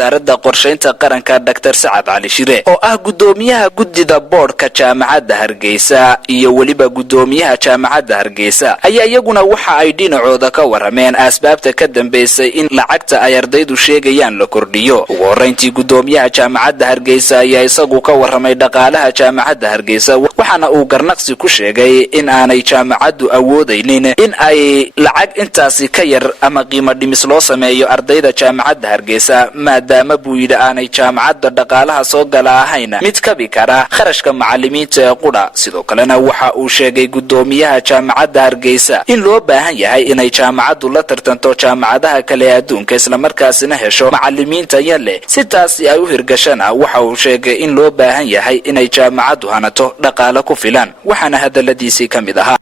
wasaaradda qorshaynta qaranka Dr. Sacad Cali Shire oo ah gudoomiyaha guddida boardka jaamacadda Hargeysa iyo waliba gudoomiyaha jaamacadda Hargeysa ayaa iyaguna waxa ay dhinacooda ka warameen asbaabta ka dambeysay in lacagta ay ardaydu sheegayaan la kordhiyo. ugu horeyntii gudoomiyaha jaamacadda Hargeysa ayaa isagu ka waramay dhaqaalaha jaamacadda Hargeysa waxaana uu garnaqsi ku sheegay in aanay jaamacaddu awoodaynin in ay lacag intaasi ka yar ama qiimo dhimis loo sameeyo ardayda jaamacadda Hargeysa maadaama buu yidhi aanay jaamacadda dhaqaalaha soo gala ahayn mid kabi kara kharashka macallimiinta ee qudha. sidoo kalena waxa uu sheegay gudoomiyaha jaamacadda Hargeysa in loo baahan yahay inay jaamacaddu la tartanto jaamacadaha kale ee adduunka isla markaasina hesho macallimiin tayo leh si taasi ay u hirgashana. waxa uu sheegay in loo baahan yahay inay jaamacaddu hanato dhaqaale ku filan waxaana hadaladiisii ka mid ahaa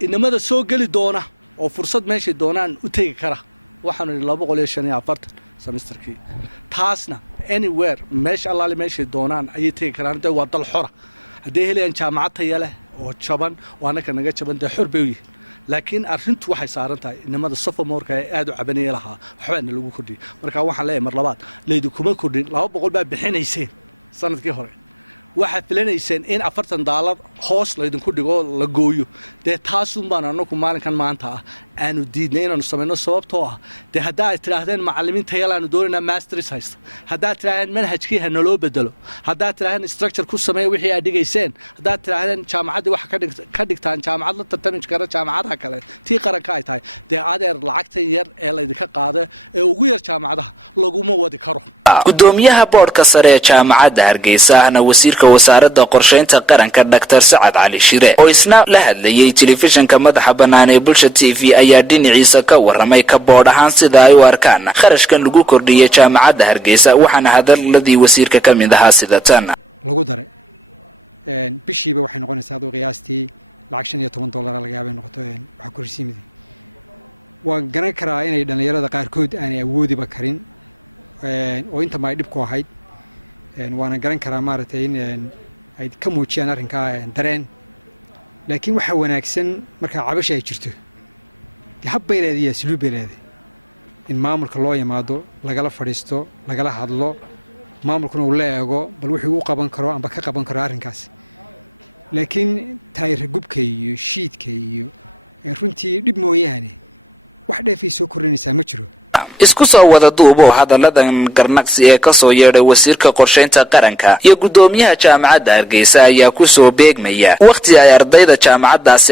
gudoomiyaha boardka sare ee jaamacadda Hargeysa ahna wasiirka wasaaradda qorshaynta qaranka Dr. Sacad Cali Shire oo isna la hadlayay telefishinka madaxa bannaan ee Bulsha TV ayaa dhinaciisa ka waramay ka board ahaan sida ay u arkaan kharashkan lagu kordhiyay jaamacadda Hargeysa waxaana hadaladii wasiirka ka mid ahaa sida tan. isku soo wada duubo hadaladan garnaqsi ee ka soo yeedhay wasiirka qorshaynta qaranka iyo gudoomiyaha jaamacadda Hargeysa ayaa ku soo beegmaya waqti ay ardayda jaamacaddaasi